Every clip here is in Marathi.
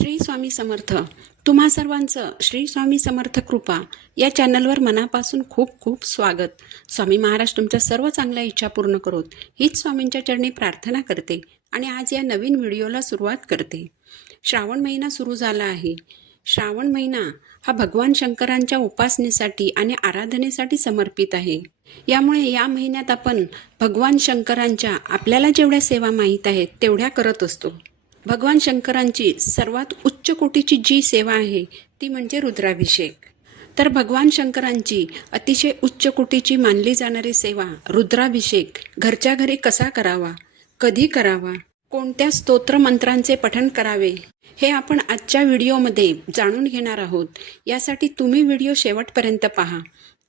श्री स्वामी समर्थ. तुम्हा सर्वांचं श्री स्वामी समर्थ कृपा या चॅनलवर मनापासून खूप खूप स्वागत. स्वामी महाराज तुमच्या सर्व चांगल्या इच्छा पूर्ण करोत हीच स्वामींच्या चरणी प्रार्थना करते आणि आज या नवीन व्हिडिओला सुरुवात करते. श्रावण महिना सुरू झाला आहे. श्रावण महिना हा भगवान शंकरांच्या उपासनेसाठी आणि आराधनेसाठी समर्पित आहे. यामुळे या महिन्यात आपण भगवान शंकरांच्या आपल्याला जेवढ्या सेवा माहीत आहेत तेवढ्या करत असतो. भगवान शंकरांची सर्वात उच्च कोटीची जी सेवा आहे ती म्हणजे रुद्राभिषेक. तर भगवान शंकरांची अतिशय उच्च कोटीची मानली जाणारी सेवा रुद्राभिषेक घरच्या घरी कसा करावा, कधी करावा, कोणत्या स्तोत्र मंत्रांचे पठण करावे हे आपण आजच्या व्हिडिओमध्ये जाणून घेणार आहोत. यासाठी तुम्ही व्हिडिओ शेवटपर्यंत पहा.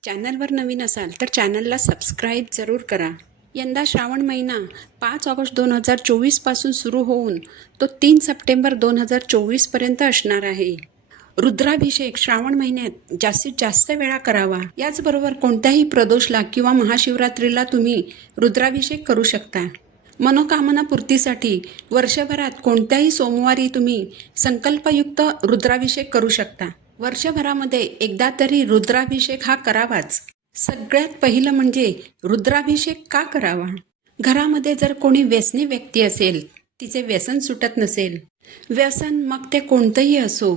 चॅनलवर नवीन असाल तर चॅनलला सबस्क्राईब जरूर करा. यंदा श्रावण महिना 5 ऑगस्ट 2024 पासून सुरू होऊन तो 3 सप्टेंबर 2024 पर्यंत असणार आहे. रुद्राभिषेक श्रावण महिन्यात जास्तीत जास्त वेळा करावा. याचबरोबर कोणत्याही प्रदोषला किंवा महाशिवरात्रीला तुम्ही रुद्राभिषेक करू शकता. मनोकामना पूर्तीसाठी वर्षभरात कोणत्याही सोमवारी तुम्ही संकल्पयुक्त रुद्राभिषेक करू शकता. वर्षभरामध्ये एकदा तरी रुद्राभिषेक हा करावाच. सगळ्यात पहिलं म्हणजे रुद्राभिषेक का करावा? घरामध्ये जर कोणी व्यसनी व्यक्ती असेल, तिचे व्यसन सुटत नसेल, व्यसन मग ते कोणतंही असो,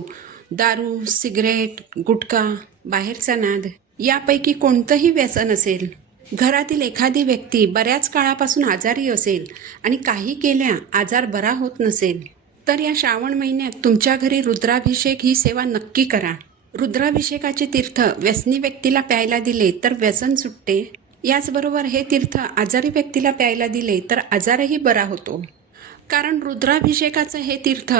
दारू, सिगरेट, गुटखा, बाहेरचा नाद, यापैकी कोणतंही व्यसन असेल, घरातील एखादी व्यक्ती बऱ्याच काळापासून आजारी असेल आणि काही केल्या आजार बरा होत नसेल, तर या श्रावण महिन्यात तुमच्या घरी रुद्राभिषेक ही सेवा नक्की करा. रुद्राभिषेकाचे तीर्थ व्यसनी व्यक्तीला प्यायला दिले तर व्यसन सुटते. याचबरोबर हे तीर्थ आजारी व्यक्तीला प्यायला दिले तर आजारही बरा होतो. कारण रुद्राभिषेकाचं हे तीर्थ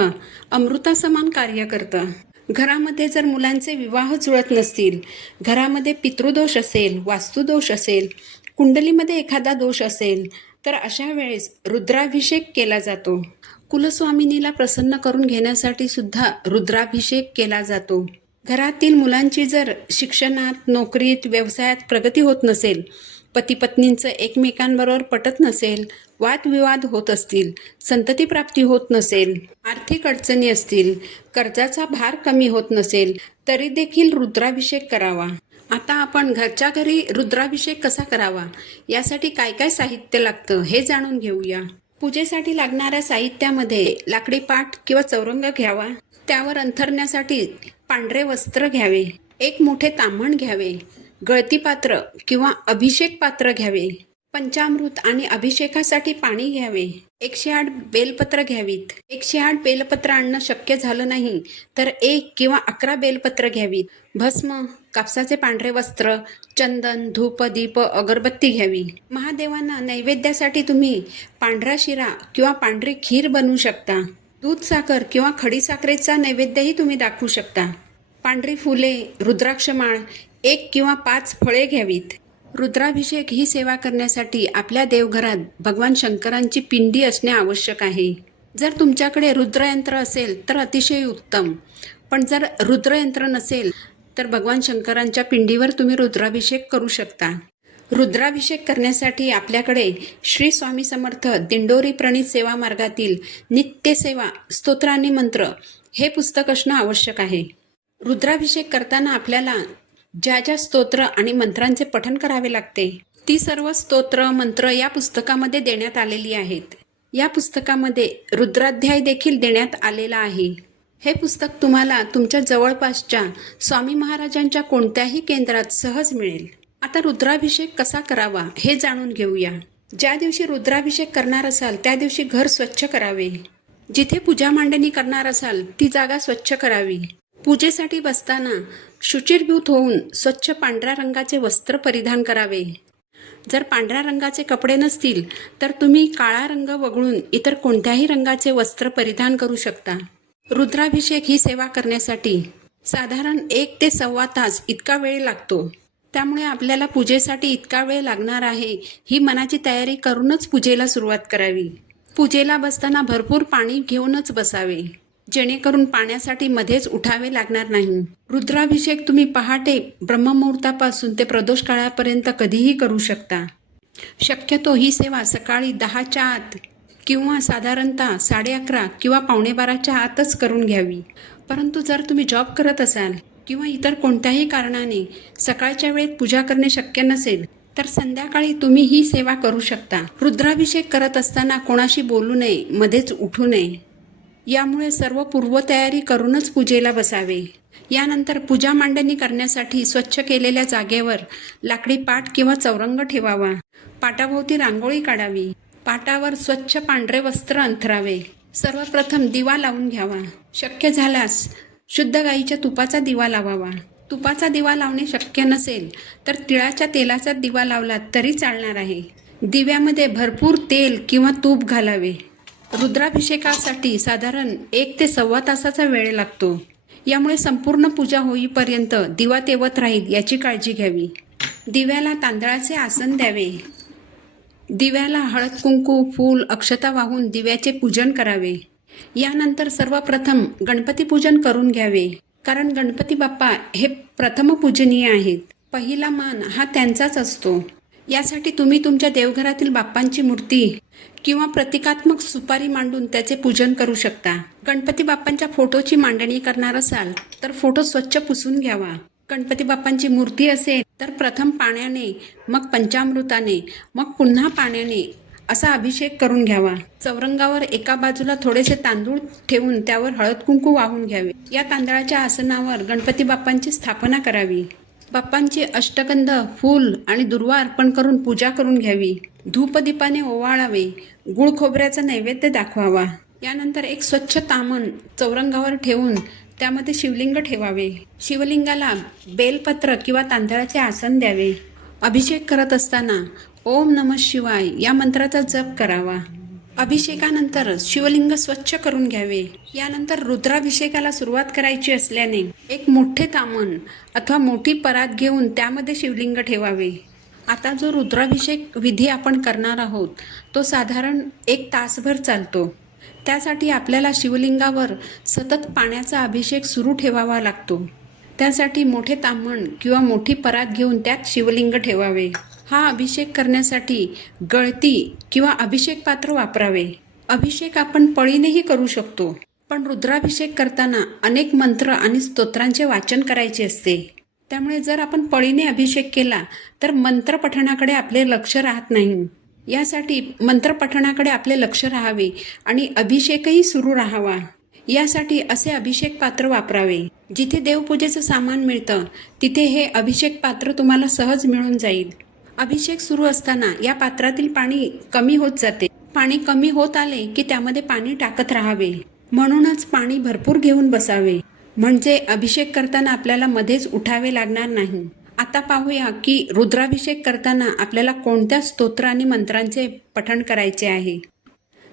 अमृतासमान कार्य करतं. घरामध्ये जर मुलांचे विवाह जुळत नसतील, घरामध्ये पितृदोष असेल, वास्तुदोष असेल, कुंडलीमध्ये एखादा दोष असेल तर अशा वेळेस रुद्राभिषेक केला जातो. कुलस्वामिनीला प्रसन्न करून घेण्यासाठी सुद्धा रुद्राभिषेक केला जातो. घरातील मुलांची जर शिक्षणात, नोकरीत, व्यवसायात प्रगती होत नसेल, पती पत्नींचं एकमेकांबरोबर पटत नसेल, वादविवाद होत असतील, संततीप्राप्ती होत नसेल, आर्थिक अडचणी असतील, कर्जाचा भार कमी होत नसेल, तरी देखील रुद्राभिषेक करावा. आता आपण घरच्या घरी रुद्राभिषेक कसा करावा, यासाठी काय काय साहित्य लागतं हे जाणून घेऊया. पूजेसाठी लागणाऱ्या साहित्यामध्ये लाकडी पाट किंवा चौरंग घ्यावा. त्यावर अंथरण्यासाठी पांढरे वस्त्र घ्यावे. एक मोठे ताम्हण घ्यावे. गळती पात्र किंवा अभिषेक पात्र घ्यावे. पंचामृत आणि अभिषेकासाठी पाणी घ्यावे. 108 बेलपत्र घ्यावीत. 108 बेलपत्र आणणं शक्य झालं नाही तर 1 किंवा 11 बेलपत्र घ्यावीत. भस्म, कापसाचे पांढरे वस्त्र, चंदन, धूप, दीप, अगरबत्ती घ्यावी. महादेवांना नैवेद्यासाठी तुम्ही पांढरा शिरा किंवा पांढरी खीर बनवू शकता. दूध साखर किंवा खडीसाखरेचा नैवेद्यही तुम्ही दाखवू शकता. पांढरी फुले, रुद्राक्षमाळ, 1 किंवा 5 फळे घ्यावीत. रुद्राभिषेक ही सेवा करण्यासाठी आपल्या देवघरात भगवान शंकरांची पिंडी असणे आवश्यक आहे. जर तुमच्याकडे रुद्रयंत्र असेल तर अतिशय उत्तम, पण जर रुद्रयंत्र नसेल तर भगवान शंकरांच्या पिंडीवर तुम्ही रुद्राभिषेक करू शकता. रुद्राभिषेक करण्यासाठी आपल्याकडे श्री स्वामी समर्थ दिंडोरी प्रणीत सेवा मार्गातील नित्यसेवा स्तोत्र आणि मंत्र हे पुस्तक असणं आवश्यक आहे. रुद्राभिषेक करताना आपल्याला ज्या ज्या स्तोत्र आणि मंत्रांचे पठण करावे लागते ती सर्व स्तोत्र मंत्र या पुस्तकामध्ये देण्यात आलेली आहेत. या पुस्तकामध्ये रुद्राध्याय देखील देण्यात आलेला आहे. हे पुस्तक तुम्हाला तुमच्या जवळपासच्या स्वामी महाराजांच्या कोणत्याही केंद्रात सहज मिळेल. आता रुद्राभिषेक कसा करावा हे जाणून घेऊया. ज्या दिवशी रुद्राभिषेक करणार असाल त्या दिवशी घर स्वच्छ करावे. जिथे पूजा मांडणी करणार असाल ती जागा स्वच्छ करावी. पूजेसाठी बसताना शुचिर्भूत होऊन स्वच्छ पांढऱ्या रंगाचे वस्त्र परिधान करावे. जर पांढऱ्या रंगाचे कपडे नसतील तर तुम्ही काळा रंग वगळून इतर कोणत्याही रंगाचे वस्त्र परिधान करू शकता. रुद्राभिषेक ही सेवा करण्यासाठी साधारण 1 ते सव्वा तास इतका वेळ लागतो. त्यामुळे आपल्याला पूजेसाठी इतका वेळ लागणार आहे ही मनाची तयारी करूनच पूजेला सुरुवात करावी. पूजेला बसताना भरपूर पाणी घेऊनच बसावे, जेणेकरून पाण्यासाठी मध्येच उठावे लागणार नाही. रुद्राभिषेक तुम्ही पहाटे ब्रह्ममुहूर्तापासून ते प्रदोष काळापर्यंत कधीही करू शकता. शक्यतो ही सेवा सकाळी 10च्या आत किंवा साधारणतः 11:30 किंवा 11:45च्या आतच करून घ्यावी. परंतु जर तुम्ही जॉब करत असाल किंवा इतर कोणत्याही कारणाने सकाळच्या वेळेत पूजा करणे शक्य नसेल तर संध्याकाळी तुम्ही ही सेवा करू शकता. रुद्राभिषेक करत असताना कोणाशी बोलू नये, मध्येच उठू नये. यामुळे सर्व पूर्वतयारी करूनच पूजेला बसावे. यानंतर पूजा मांडणी करण्यासाठी स्वच्छ केलेल्या जागेवर लाकडी पाट किंवा चौरंग ठेवावा. पाटाभोवती रांगोळी काढावी. पाटावर स्वच्छ पांढरे वस्त्र अंथरावे. सर्वप्रथम दिवा लावून घ्यावा. शक्य झाल्यास शुद्ध गाईच्या तुपाचा दिवा लावावा. तुपाचा दिवा लावणे शक्य नसेल तर तिळाच्या तेलाचा दिवा लावला तरी चालणार आहे. दिव्यामध्ये भरपूर तेल किंवा तूप घालावे. रुद्राभिषेकासाठी साधारण 1 ते सव्वा तासाचा वेळ लागतो. यामुळे संपूर्ण पूजा होईपर्यंत दिवा तेवत राहील याची काळजी घ्यावी. दिव्याला तांदळाचे आसन द्यावे. दिव्याला हळद कुंकू फूल अक्षता वाहून दिव्याचे पूजन करावे. यानंतर सर्वप्रथम गणपती पूजन करून घ्यावे. कारण गणपती बाप्पा हे प्रथम पूजनीय आहेत. पहिला मान हा त्यांचाच असतो. यासाठी तुम्ही तुमच्या देवघरातील बाप्पांची मूर्ती किंवा प्रतिकात्मक सुपारी मांडून त्याचे पूजन करू शकता. गणपती बाप्पांच्या फोटोची मांडणी करणार असाल तर फोटो स्वच्छ पुसून घ्यावा. गणपती बाप्पांची मूर्ती असेल तर प्रथम पाण्याने, मग पंचामृताने, मग पुन्हा पाण्याने असा अभिषेक करून घ्यावा. चौरंगावर एका बाजूला थोडेसे तांदूळ ठेवून त्यावर हळद कुंकू वाहून घ्यावे. या तांदळाच्या आसनावर गणपती बाप्पांची स्थापना करावी. बाप्पांची अष्टगंध फूल आणि दुर्वा अर्पण करून पूजा करून घ्यावी. धूपदीपाने ओवाळावे. गुळ खोबऱ्याचा नैवेद्य दाखवावा. यानंतर एक स्वच्छ तामण चौरंगावर ठेवून त्यामध्ये शिवलिंग ठेवावे. शिवलिंगाला बेलपत्र किंवा तांदळाचे आसन द्यावे. अभिषेक करत असताना ओम नमः शिवाय या मंत्राचा जप करावा. अभिषेकानंतर शिवलिंग स्वच्छ करून घ्यावे. यानंतर रुद्राभिषेकाला सुरुवात करायची असल्याने एक मोठे तामण अथवा मोठी परात घेऊन त्यामध्ये शिवलिंग ठेवावे. आता जो रुद्राभिषेक विधी आपण करणार आहोत तो साधारण 1 तासभर चालतो. त्यासाठी आपल्याला शिवलिंगावर सतत पाण्याचा अभिषेक सुरू ठेवावा लागतो. त्यासाठी मोठे ताम्हण किंवा मोठी परात घेऊन त्यात शिवलिंग ठेवावे. हा अभिषेक करण्यासाठी गळती किंवा अभिषेक पात्र वापरावे. अभिषेक आपण पळीनेही करू शकतो, पण रुद्राभिषेक करताना अनेक मंत्र आणि स्तोत्रांचे वाचन करायचे असते. त्यामुळे जर आपण पळीने अभिषेक केला तर मंत्रपठणाकडे आपले लक्ष राहत नाही. यासाठी मंत्रपठणाकडे आपले लक्ष राहावे आणि अभिषेकही सुरू राहावा. यासाठी असे अभिषेक पात्र वापरावे. जिथे देवपूजेचं सामान मिळतं तिथे हे अभिषेक पात्र तुम्हाला सहज मिळून जाईल. अभिषेक सुरू असताना या पात्रातील पाणी कमी होत जाते. पाणी कमी होत आले की त्यामध्ये पाणी टाकत राहावे. म्हणूनच पाणी भरपूर घेऊन बसावे, म्हणजे अभिषेक करताना आपल्याला मध्येच उठावे लागणार नाही. आता पाहूया की रुद्राभिषेक करताना आपल्याला कोणत्या स्तोत्र आणि मंत्रांचे पठण करायचे आहे.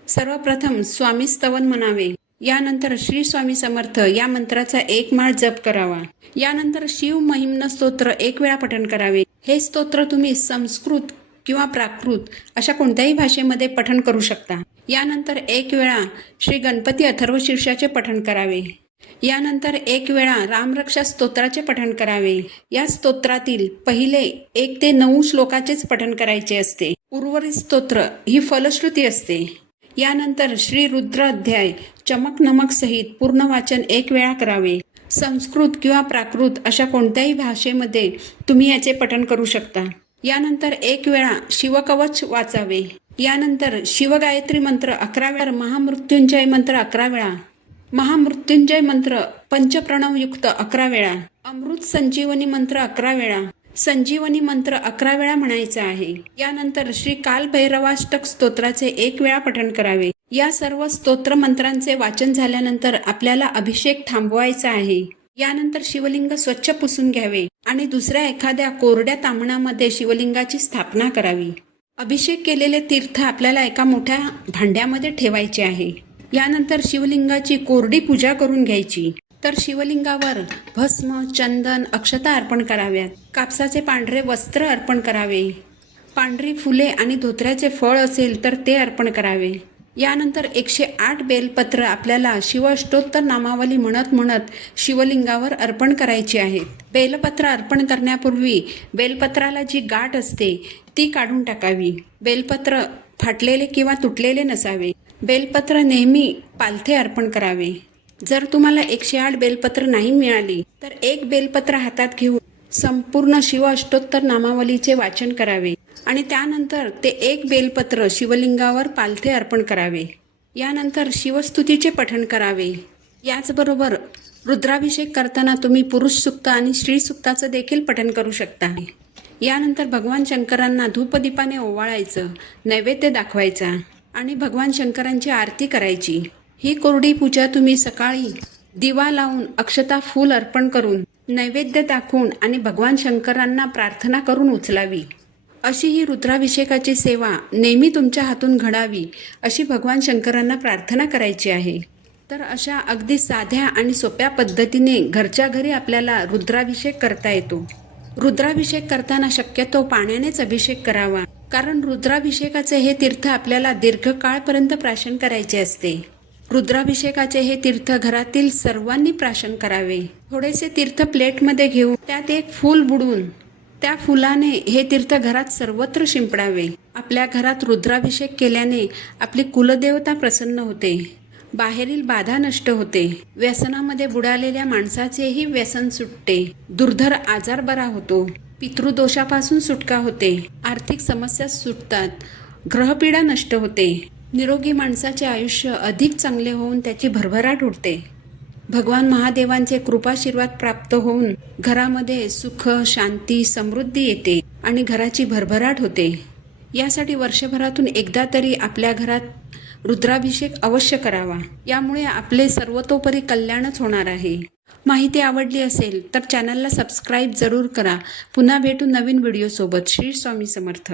सर्वप्रथम स्वामी स्तवन म्हणावे. यानंतर श्री स्वामी समर्थ या मंत्राचा 1 माळ जप करावा. यानंतर शिव महिम्न स्तोत्र 1 वेळा पठण करावे. हे स्तोत्र तुम्ही संस्कृत किंवा प्राकृत अशा कोणत्याही भाषेमध्ये पठण करू शकता. यानंतर 1 वेळा श्री गणपती अथर्वशीर्षाचे पठण करावे. यानंतर 1 वेळा रामरक्षा स्तोत्राचे पठण करावे. या स्तोत्रातील पहिले 1 ते 9 श्लोकाचेच पठण करायचे असते. उर्वरित स्तोत्र ही फलश्रुती असते. यानंतर श्री रुद्र अध्याय चमक नमक सहित पूर्ण वाचन 1 वेळा करावे. संस्कृत किंवा प्राकृत अशा कोणत्याही भाषेमध्ये तुम्ही याचे पठण करू शकता. यानंतर 1 वेळा शिवकवच वाचावे. यानंतर शिवगायत्री मंत्र 11 वेळा, महामृत्युंजय मंत्र 11 वेळा, महामृत्युंजय मंत्र पंचप्रणवयुक्त 11 वेळा, अमृत संजीवनी मंत्र 11 वेळा, संजीवनी मंत्र 11 वेळा म्हणायचा आहे. यानंतर श्री कालभैरवाष्टक स्तोत्राचे 1 वेळा पठण करावे. या सर्व स्तोत्र मंत्रांचे वाचन झाल्यानंतर आपल्याला अभिषेक थांबवायचा आहे. यानंतर शिवलिंग स्वच्छ पुसून घ्यावे आणि दुसऱ्या एखाद्या कोरड्या ताम्हणामध्ये शिवलिंगाची स्थापना करावी. अभिषेक केलेले तीर्थ आपल्याला एका मोठ्या भांड्यामध्ये ठेवायचे आहे. यानंतर शिवलिंगाची कोरडी पूजा करून घ्यायची. तर शिवलिंगावर भस्म, चंदन, अक्षता अर्पण कराव्यात. कापसाचे पांढरे वस्त्र अर्पण करावे. पांढरी फुले आणि धोत्र्याचे फळ असेल तर ते अर्पण करावे. यानंतर 108 बेलपत्र आपल्याला शिवअष्टोत्तर नामावली म्हणत म्हणत शिवलिंगावर अर्पण करायची आहेत. बेलपत्र अर्पण करण्यापूर्वी बेलपत्राला जी गाठ असते ती काढून टाकावी. बेलपत्र फाटलेले किंवा तुटलेले नसावे. बेलपत्र नेहमी पालथे अर्पण करावे. जर तुम्हाला 108 बेलपत्र नाही मिळाली तर एक बेलपत्र हातात घेऊन संपूर्ण शिव अष्टोत्तर नामावलीचे वाचन करावे आणि त्यानंतर ते एक बेलपत्र शिवलिंगावर पालथे अर्पण करावे. यानंतर शिवस्तुतीचे पठण करावे. याचबरोबर रुद्राभिषेक करताना तुम्ही पुरुष सुक्त आणि स्त्री सुक्ताचं देखील पठण करू शकता. यानंतर भगवान शंकरांना धूपदीपाने ओवाळायचं, नैवेद्य दाखवायचा आणि भगवान शंकरांची आरती करायची. ही कोरडी पूजा तुम्ही सकाळी दिवा लावून अक्षता फूल अर्पण करून नैवेद्य दाखवून आणि भगवान शंकरांना प्रार्थना करून उचलावी. अशी ही रुद्राभिषेकाची सेवा नेहमी तुमच्या हातून घडावी अशी भगवान शंकरांना प्रार्थना करायची आहे. तर अशा अगदी साध्या आणि सोप्या पद्धतीने घरच्या घरी आपल्याला रुद्राभिषेक करता येतो. रुद्राभिषेक करताना शक्यतो पाण्यानेच अभिषेक करावा, कारण रुद्राभिषेकाचे हे तीर्थ आपल्याला दीर्घकाळपर्यंत प्राशन करायचे असते. रुद्राभिषेकाचे हे तीर्थ घरातील सर्वांनी प्राशन करावे. थोडेसे तीर्थ प्लेटमध्ये घेऊन त्यात एक फूल बुडवून त्या फुलाने हे तीर्थ घरात सर्वत्र शिंपडावे. आपल्या घरात रुद्राभिषेक केल्याने आपली कुलदेवता प्रसन्न होते, बाहेरील बाधा नष्ट होते, व्यसनामध्ये बुडालेल्या माणसाचेही व्यसन सुटते, दुर्धर आजार बरा होतो, पितृदोषापासून सुटका होते, आर्थिक समस्या सुटतात, ग्रहपीडा नष्ट होते, निरोगी माणसाचे आयुष्य अधिक चांगले होऊन त्याची भरभराट उठते. भगवान महादेवांचे कृपाशीर्वाद प्राप्त होऊन घरामध्ये सुख, शांती, समृद्धी येते आणि घराची भरभराट होते. यासाठी वर्षभरातून एकदा तरी आपल्या घरात रुद्राभिषेक अवश्य करावा. यामुळे आपले सर्वतोपरी कल्याणच होणार आहे. माहिती आवडली असेल तर चॅनलला सबस्क्राईब जरूर करा. पुन्हा भेटू नवीन व्हिडिओसोबत. श्री स्वामी समर्थ.